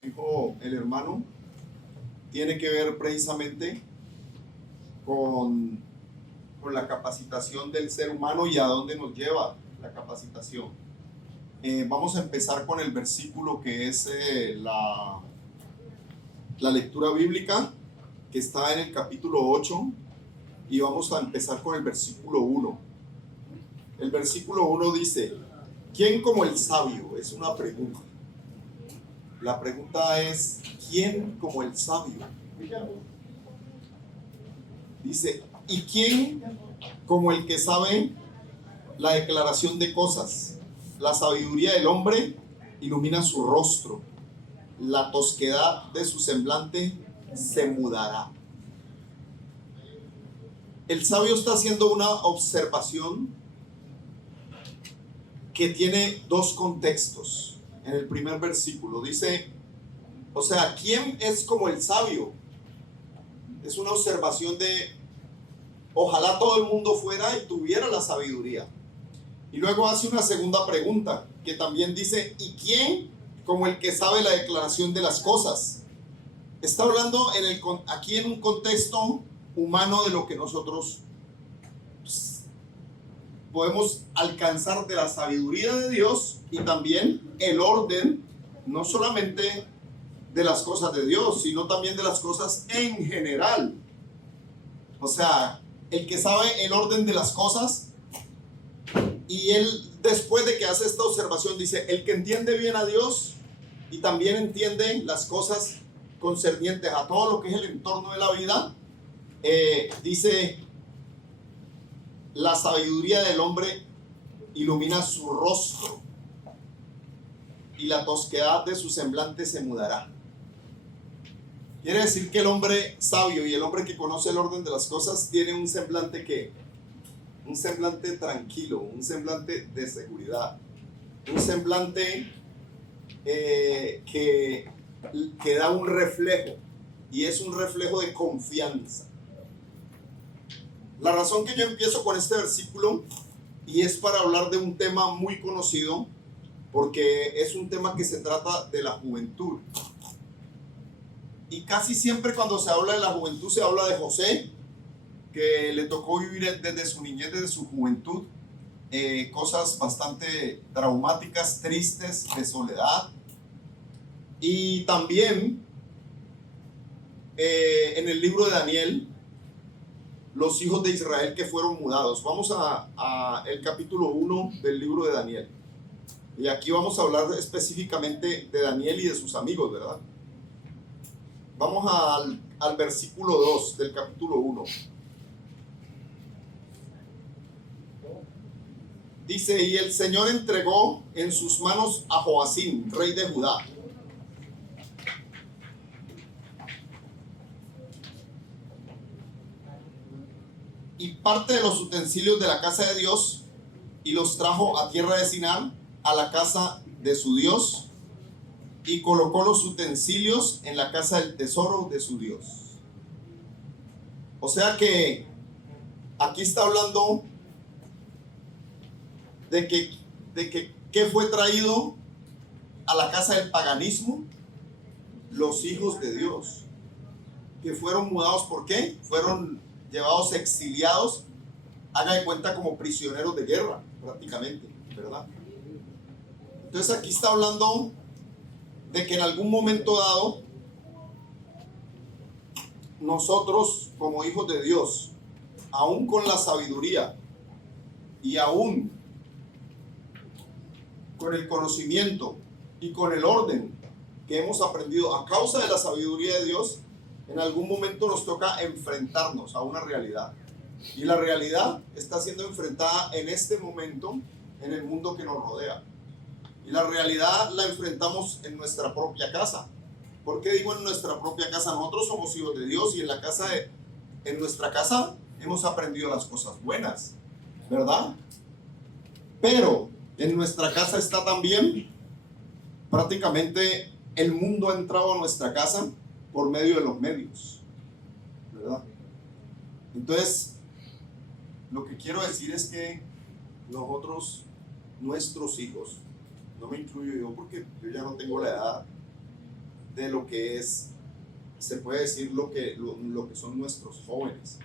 Dijo el hermano, tiene que ver precisamente con, con la capacitación del ser humano y a dónde nos lleva la capacitación. Vamos a empezar con el versículo que es la lectura bíblica, que está en el capítulo 8, y vamos a empezar con el versículo 1. El versículo 1 dice: ¿quién como el sabio? Es una pregunta. La pregunta es: ¿quién como el sabio? Dice: ¿y quién como el que sabe la declaración de cosas? La sabiduría del hombre ilumina su rostro, la tosquedad de su semblante se mudará. El sabio está haciendo una observación que tiene dos contextos. En el primer versículo dice, o sea, ¿quién es como el sabio? Es una observación de, ojalá todo el mundo fuera y tuviera la sabiduría. Y luego hace una segunda pregunta que también dice, ¿y quién como el que sabe la declaración de las cosas? Está hablando aquí en un contexto humano de lo que nosotros podemos alcanzar de la sabiduría de Dios y también el orden, no solamente de las cosas de Dios, sino también de las cosas en general. O sea, el que sabe el orden de las cosas, y él, después de que hace esta observación, dice, el que entiende bien a Dios y también entiende las cosas concernientes a todo lo que es el entorno de la vida, dice, la sabiduría del hombre ilumina su rostro y la tosquedad de su semblante se mudará. Quiere decir que el hombre sabio y el hombre que conoce el orden de las cosas tiene un semblante que, un semblante tranquilo, un semblante de seguridad, un semblante que da un reflejo, y es un reflejo de confianza. La razón que yo empiezo con este versículo, y es para hablar de un tema muy conocido, porque es un tema que se trata de la juventud. Y casi siempre cuando se habla de la juventud se habla de José, que le tocó vivir desde su niñez, desde su juventud, cosas bastante traumáticas, tristes, de soledad. Y también en el libro de Daniel, los hijos de Israel que fueron mudados. Vamos a el capítulo 1 del libro de Daniel. Y aquí vamos a hablar específicamente de Daniel y de sus amigos, ¿verdad? Vamos al versículo 2 del capítulo 1. Dice, y el Señor entregó en sus manos a Joacim, rey de Judá, y parte de los utensilios de la casa de Dios, y los trajo a tierra de Sinar, a la casa de su Dios, y colocó los utensilios en la casa del tesoro de su Dios. O sea que aquí está hablando de que fue traído a la casa del paganismo, los hijos de Dios, que fueron mudados. ¿Por qué? Fueron llevados exiliados, haga de cuenta, como prisioneros de guerra, prácticamente, ¿verdad? Entonces aquí está hablando de que en algún momento dado, nosotros como hijos de Dios, aún con la sabiduría y aún con el conocimiento y con el orden que hemos aprendido a causa de la sabiduría de Dios, en algún momento nos toca enfrentarnos a una realidad. Y la realidad está siendo enfrentada en este momento en el mundo que nos rodea. Y la realidad la enfrentamos en nuestra propia casa. ¿Por qué digo en nuestra propia casa? Nosotros somos hijos de Dios y en nuestra casa hemos aprendido las cosas buenas, ¿verdad? Pero en nuestra casa está también, prácticamente el mundo ha entrado a nuestra casa por medio de los medios, ¿verdad? Entonces, lo que quiero decir es que nosotros, nuestros hijos, no me incluyo yo porque yo ya no tengo la edad de lo que es, se puede decir, lo que son nuestros jóvenes.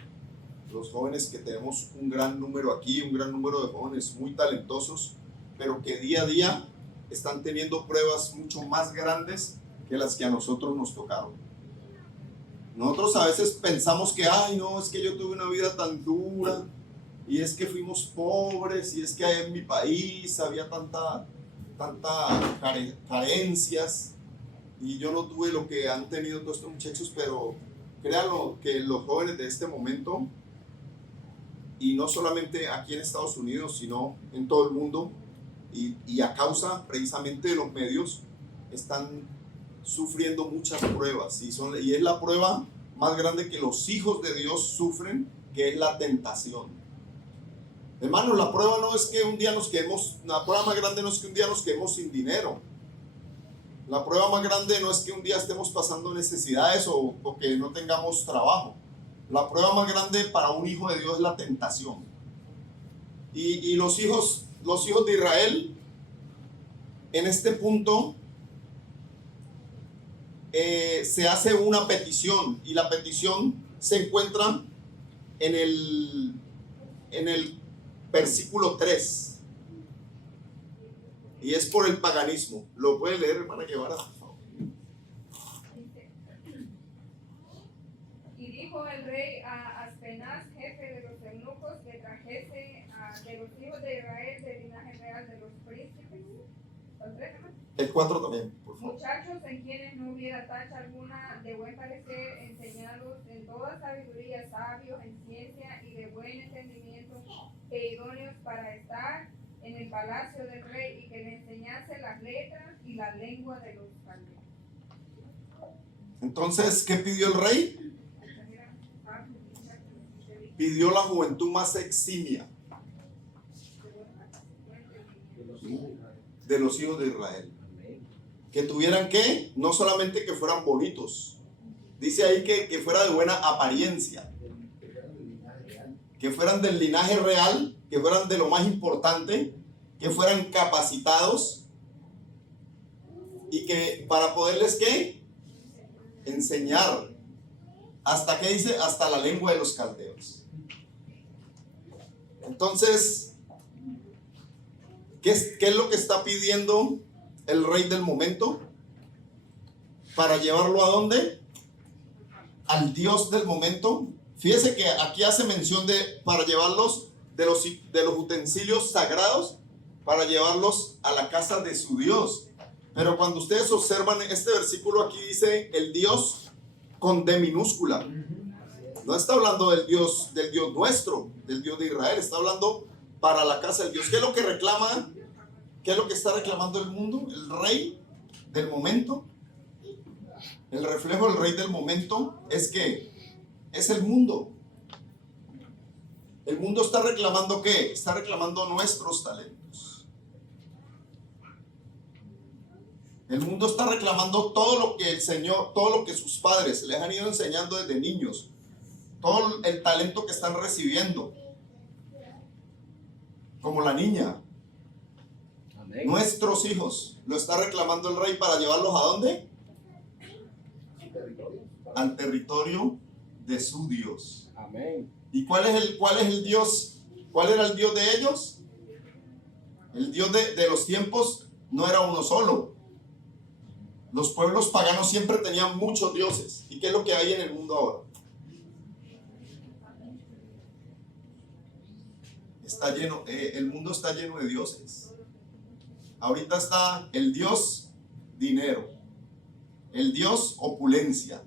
Los jóvenes que tenemos un gran número aquí, un gran número de jóvenes muy talentosos, pero que día a día están teniendo pruebas mucho más grandes que las que a nosotros nos tocaron. Nosotros a veces pensamos que, ay, no, es que yo tuve una vida tan dura, y es que fuimos pobres, y es que en mi país había tanta carencias, y yo no tuve lo que han tenido todos estos muchachos. Pero créanlo que los jóvenes de este momento, y no solamente aquí en Estados Unidos, sino en todo el mundo, y a causa precisamente de los medios, están sufriendo muchas pruebas, y es la prueba más grande que los hijos de Dios sufren, que es la tentación. Hermanos, la prueba no es que un día nos quedemos, la prueba más grande no es que un día nos quedemos sin dinero. La prueba más grande no es que un día estemos pasando necesidades o que no tengamos trabajo. La prueba más grande para un hijo de Dios es la tentación. Y los hijos de Israel, en este punto, se hace una petición, y la petición se encuentra en el versículo 3, y es por el paganismo. Lo puede leer, hermana Guevara, por favor. Y dijo el rey a Aspenaz, jefe de los eunucos, que trajese de los hijos de Israel, del linaje real de los príncipes, El 4 también, por favor. muchachos en quienes no hubiera tacha alguna, de buen parecer, enseñados en toda sabiduría, sabios en ciencia y de buen entendimiento, e idóneos para estar en el palacio del rey, y que le enseñase las letras y la lengua de los caldeos. Entonces, ¿qué pidió el rey? Pidió la juventud más eximia de los hijos de Israel. Que tuvieran, ¿qué? No solamente que fueran bonitos. Dice ahí que fuera de buena apariencia. Que fueran del linaje real, que fueran de lo más importante, que fueran capacitados, y que para poderles, ¿qué? Enseñar. ¿Hasta qué dice? Hasta la lengua de los caldeos. Entonces, ¿qué es lo que está pidiendo el rey del momento? Para llevarlo ¿a dónde? Al Dios del momento. Fíjese que aquí hace mención de para llevarlos de los utensilios sagrados, para llevarlos a la casa de su Dios. Pero cuando ustedes observan este versículo, aquí dice el Dios con D minúscula. No está hablando del Dios nuestro, del Dios de Israel. Está hablando para la casa del Dios. ¿Qué es lo que reclama? ¿Qué es lo que está reclamando el mundo? El rey del momento. El reflejo del rey del momento es que es el mundo. El mundo está reclamando ¿qué? Está reclamando nuestros talentos. El mundo está reclamando todo lo que el Señor, todo lo que sus padres les han ido enseñando desde niños, todo el talento que están recibiendo, como la niña. Amén. Nuestros hijos lo está reclamando el rey para llevarlos ¿a dónde? Al territorio de su Dios. Amén. ¿Y cuál es el Dios? ¿Cuál era el Dios de ellos? El Dios de los tiempos no era uno solo. Los pueblos paganos siempre tenían muchos dioses. ¿Y qué es lo que hay en el mundo ahora? Está lleno, el mundo está lleno de dioses. Ahorita está el Dios dinero, el Dios opulencia,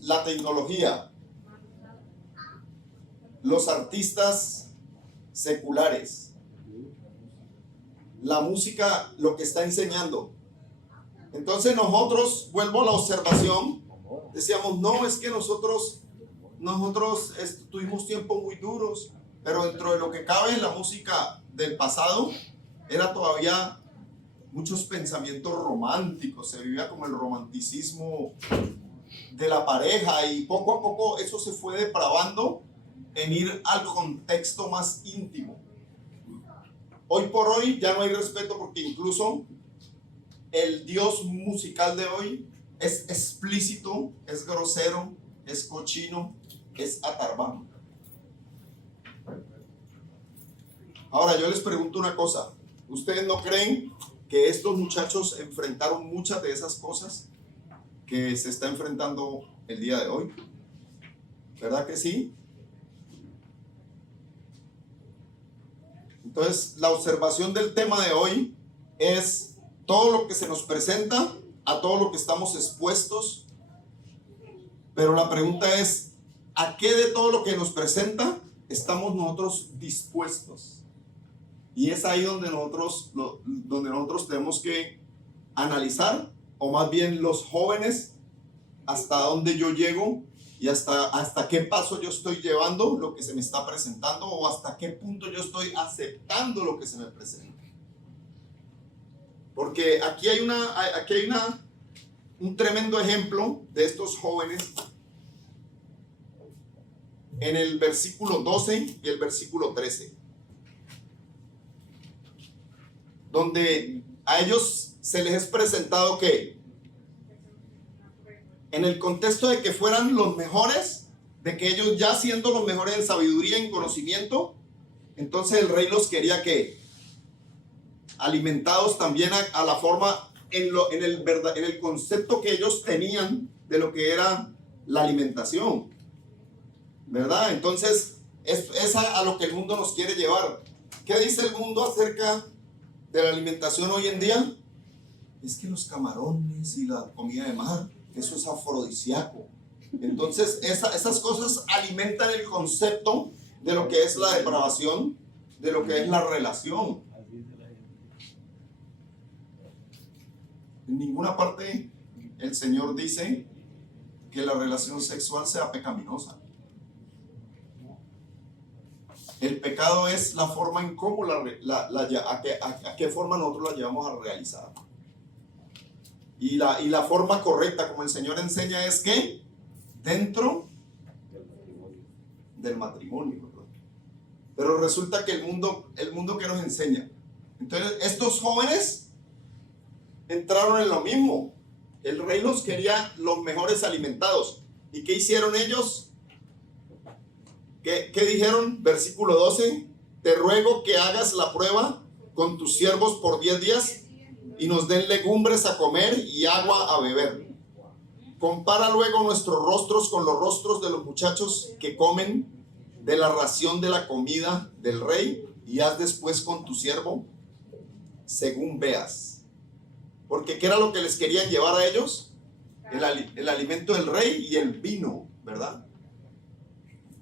la tecnología, los artistas seculares, la música, lo que está enseñando. Entonces nosotros, vuelvo a la observación, decíamos, no, es que nosotros tuvimos tiempos muy duros, pero dentro de lo que cabe en la música del pasado, era todavía muchos pensamientos románticos, se vivía como el romanticismo de la pareja, y poco a poco eso se fue depravando en ir al contexto más íntimo. Hoy por hoy ya no hay respeto, porque incluso el Dios musical de hoy es explícito, es grosero, es cochino, es atarbano. Ahora yo les pregunto una cosa, ¿ustedes no creen que estos muchachos enfrentaron muchas de esas cosas que se está enfrentando el día de hoy? ¿Verdad que sí? Entonces, la observación del tema de hoy es todo lo que se nos presenta, a todo lo que estamos expuestos, pero la pregunta es, ¿a qué de todo lo que nos presenta estamos nosotros dispuestos? Y es ahí donde nosotros tenemos que analizar, o más bien los jóvenes, hasta dónde yo llego y hasta qué paso yo estoy llevando lo que se me está presentando, o hasta qué punto yo estoy aceptando lo que se me presenta. Porque aquí hay un tremendo ejemplo de estos jóvenes en el versículo 12 y el versículo 13. Donde a ellos se les es presentado que en el contexto de que fueran los mejores, de que ellos ya siendo los mejores en sabiduría y en conocimiento, entonces el rey los quería que alimentados también a la forma, en el concepto que ellos tenían de lo que era la alimentación, ¿verdad? Entonces es a lo que el mundo nos quiere llevar. ¿Qué dice el mundo acerca de la alimentación hoy en día? Es que los camarones y la comida de mar, eso es afrodisíaco. Entonces esas cosas alimentan el concepto de lo que es la depravación, de lo que es la relación. En ninguna parte el Señor dice que la relación sexual sea pecaminosa. El pecado es la forma en cómo a qué forma nosotros la llevamos a realizar. Y la forma correcta, como el Señor enseña, es que dentro del matrimonio, ¿verdad? Pero resulta que el mundo que nos enseña. Entonces, estos jóvenes entraron en lo mismo. El rey los quería los mejores alimentados. ¿Y qué hicieron ellos? ¿Qué dijeron? Versículo 12. Te ruego que hagas la prueba con tus siervos por 10 días y nos den legumbres a comer y agua a beber. Compara luego nuestros rostros con los rostros de los muchachos que comen de la ración de la comida del rey, y haz después con tu siervo según veas. Porque ¿qué era lo que les querían llevar a ellos? El alimento del rey y el vino, ¿verdad?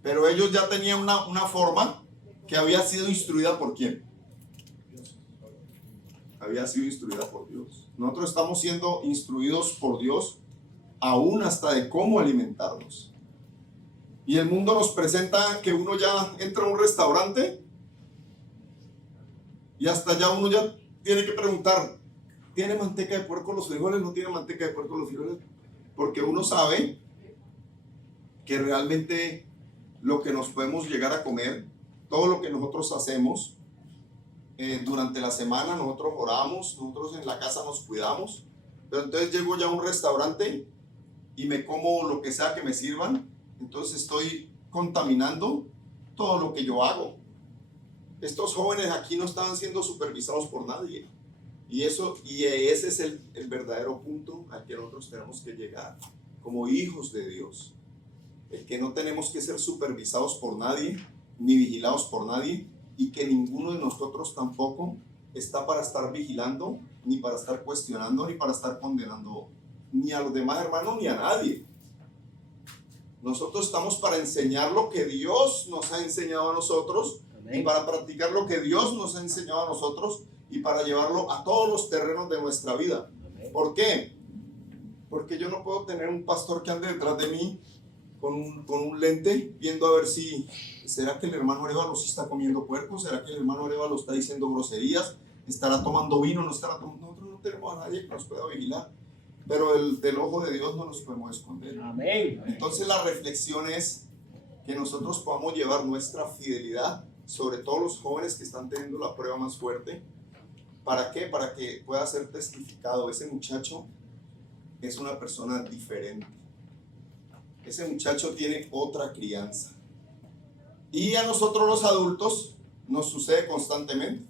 Pero ellos ya tenían una forma que había sido instruida por ¿quién? Había sido instruida por Dios. Nosotros estamos siendo instruidos por Dios aún hasta de cómo alimentarnos. Y el mundo nos presenta que uno ya entra a un restaurante y hasta ya uno ya tiene que preguntar, ¿tiene manteca de puerco los frijoles? ¿No tiene manteca de puerco los frijoles? Porque uno sabe que realmente lo que nos podemos llegar a comer, todo lo que nosotros hacemos durante la semana, nosotros oramos, nosotros en la casa nos cuidamos, pero entonces llego ya a un restaurante y me como lo que sea que me sirvan, entonces estoy contaminando todo lo que yo hago. Estos jóvenes aquí no estaban siendo supervisados por nadie, y ese es el verdadero punto al que nosotros tenemos que llegar como hijos de Dios. El que no tenemos que ser supervisados por nadie, ni vigilados por nadie, y que ninguno de nosotros tampoco está para estar vigilando, ni para estar cuestionando, ni para estar condenando ni a los demás hermanos, ni a nadie. Nosotros estamos para enseñar lo que Dios nos ha enseñado a nosotros. Amén. Y para practicar lo que Dios nos ha enseñado a nosotros, y para llevarlo a todos los terrenos de nuestra vida. Amén. ¿Por qué? Porque yo no puedo tener un pastor que ande detrás de mí con un lente, viendo a ver si, ¿será que el hermano Arevalo sí está comiendo puerco? ¿Será que el hermano Arevalo está diciendo groserías? ¿Estará tomando vino? ¿No estará tomando? Nosotros no tenemos a nadie que nos pueda vigilar, pero del ojo de Dios no nos podemos esconder. Amén. Entonces la reflexión es que nosotros podamos llevar nuestra fidelidad, sobre todo los jóvenes que están teniendo la prueba más fuerte, ¿Para qué? Para que pueda ser testificado. Ese muchacho es una persona diferente. Ese muchacho tiene otra crianza. Y a nosotros los adultos nos sucede constantemente.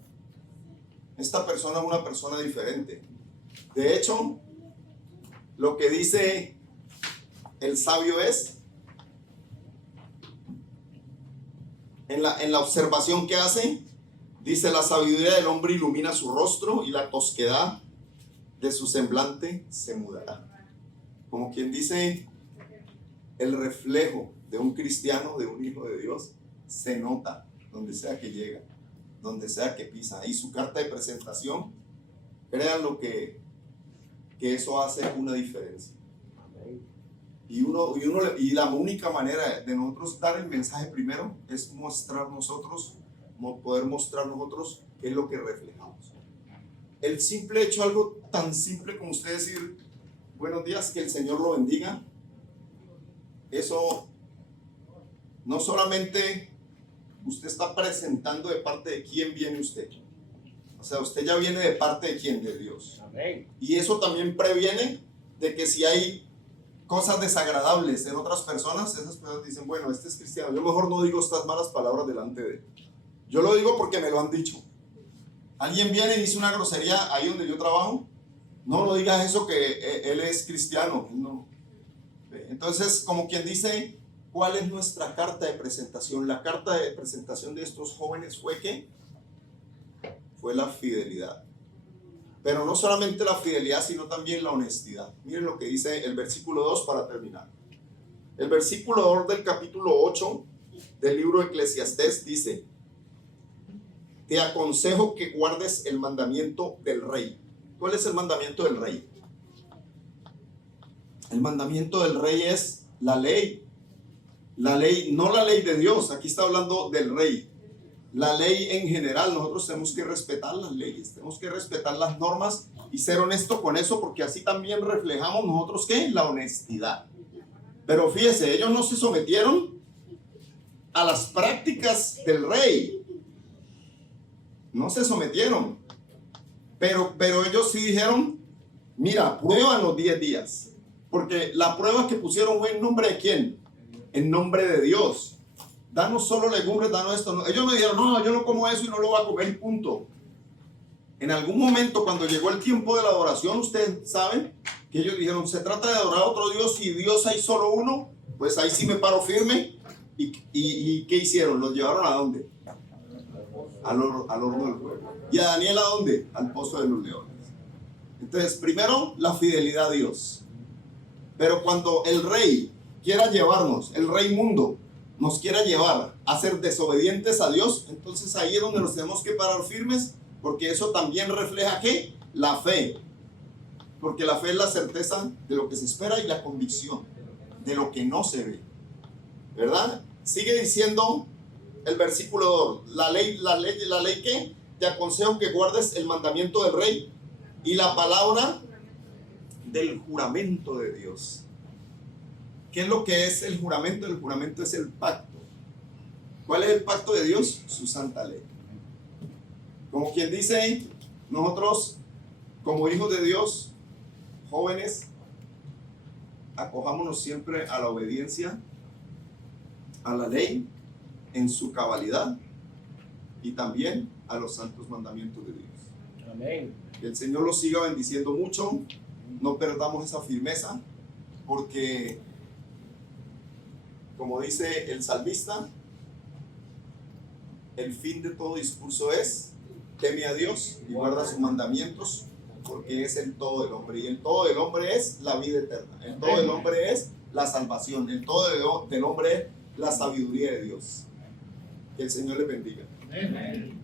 Esta persona es una persona diferente. De hecho, lo que dice el sabio es, en la observación que hace, dice: la sabiduría del hombre ilumina su rostro y la tosquedad de su semblante se mudará. Como quien dice, el reflejo de un cristiano, de un hijo de Dios, se nota donde sea que llega, donde sea que pisa. Y su carta de presentación, créanlo que eso hace una diferencia. Y la única manera de nosotros dar el mensaje primero es poder mostrar nosotros qué es lo que reflejamos. El simple hecho, algo tan simple como usted decir buenos días, que el Señor lo bendiga, eso no solamente usted está presentando de parte de quién viene usted. O sea, usted ya viene de parte de quién, de Dios. Amén. Y eso también previene de que si hay cosas desagradables en otras personas, esas personas dicen, bueno, este es cristiano, yo mejor no digo estas malas palabras delante de él. Yo lo digo porque me lo han dicho. Alguien viene y dice una grosería ahí donde yo trabajo, no digas eso que él es cristiano. No. Entonces, como quien dice, ¿cuál es nuestra carta de presentación? La carta de presentación de estos jóvenes fue ¿qué? Fue la fidelidad. Pero no solamente la fidelidad, sino también la honestidad. Miren lo que dice el versículo 2 para terminar. El versículo 2 del capítulo 8 del libro de Eclesiastés dice: te aconsejo que guardes el mandamiento del rey. ¿Cuál es el mandamiento del rey? El mandamiento del rey es la ley. La ley, no la ley de Dios, aquí está hablando del rey. La ley en general, nosotros tenemos que respetar las leyes, tenemos que respetar las normas y ser honesto con eso, porque así también reflejamos nosotros ¿qué? La honestidad. Pero fíjese, ellos no se sometieron a las prácticas del rey. No se sometieron. Pero ellos sí dijeron, mira, pruébanos 10 días. Porque la prueba que pusieron fue en nombre de ¿quién? En nombre de Dios. Danos solo legumbres, danos esto. No. Ellos me dijeron, no, yo no como eso y no lo voy a comer, punto. En algún momento, cuando llegó el tiempo de la adoración, ustedes saben que ellos dijeron, se trata de adorar a otro Dios, y Dios hay solo uno, pues ahí sí me paro firme. ¿Y qué hicieron? ¿Los llevaron a dónde? Al horno del fuego. ¿Y a Daniel a dónde? Al pozo de los leones. Entonces, primero, la fidelidad a Dios. Pero cuando el rey quiera llevarnos, el rey mundo, nos quiera llevar a ser desobedientes a Dios, entonces ahí es donde nos tenemos que parar firmes, porque eso también refleja ¿qué? La fe. Porque la fe es la certeza de lo que se espera y la convicción de lo que no se ve. ¿Verdad? Sigue diciendo el versículo 2, la ley ¿qué? Te aconsejo que guardes el mandamiento del rey y la palabra del juramento de Dios. ¿Qué es lo que es el juramento? El juramento es el pacto. ¿Cuál es el pacto de Dios? Su santa ley. Como quien dice, nosotros como hijos de Dios, jóvenes, acojámonos siempre a la obediencia, a la ley en su cabalidad y también a los santos mandamientos de Dios. Amén. Que el Señor los siga bendiciendo mucho. No perdamos esa firmeza, porque como dice el salmista, el fin de todo discurso es teme a Dios y guarda sus mandamientos, porque es el todo del hombre, y el todo del hombre es la vida eterna, el todo del hombre es la salvación, el todo del hombre es la sabiduría de Dios. Que el Señor les bendiga. Amén.